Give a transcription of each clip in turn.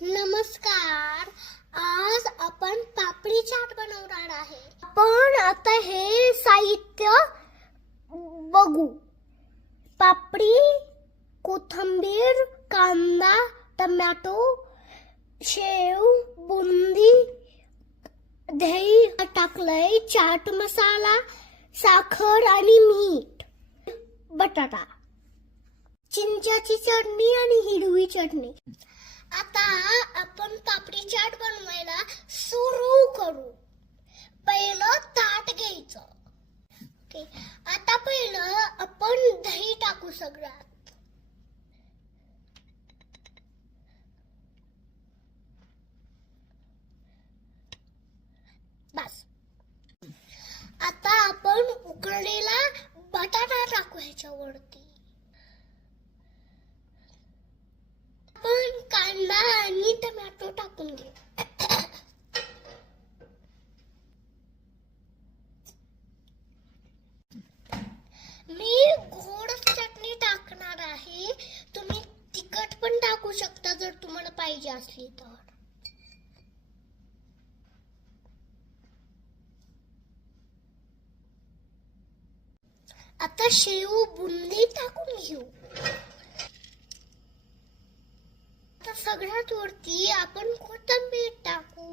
नमस्कार. आज आपण पापडी चाट बनवणार आहे. आपण आता हे साहित्य बघू. पापडी, कोथिंबीर, कांदा, टोमॅटो, शेव, बुंदी, दही टाकलंय, चाट मसाला, साखर आणि मीठ, बटाटा, चिंचाची चटणी आणि हिरवी चटणी. आता आपण पापडी चाट बनवायला सुरू करू. पहिलं ताट घ्यायचं. ओके, आता पहिलं आपण दही टाकू सगळ्यात. बस. आता आपण उकळलेला बटाटा टाकू ह्याच्यावरती. आपण कांदा आणि टोमॅटो टाकून घेऊ. मी गोड चटणी टाकणार आहे. तुम्ही तिखट पण टाकू शकता जर तुम्हाला पाहिजे असली तर. आता शेव बुंदी टाकून घेऊ. आता सगळ्यात वरती आपण कोथिंबीर टाकू.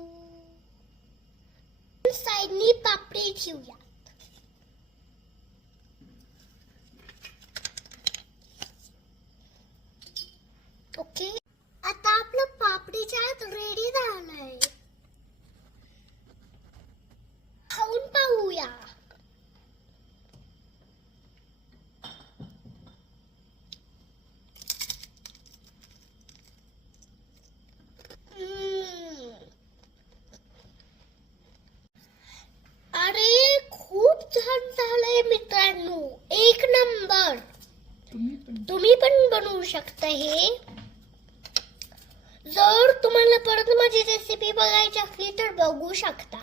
साईडनी पापडी ठेवूया. ओके, आता आपलं पापडी चाट रेडी झालंय. खाऊन पाहूया. अरे खूप छान झालंय मित्रांनो, एक नंबर. तुम्ही पण बनवू शकता हे. जर तुम्हाला परत माझी रेसिपी बघायची असली तर बघू शकता.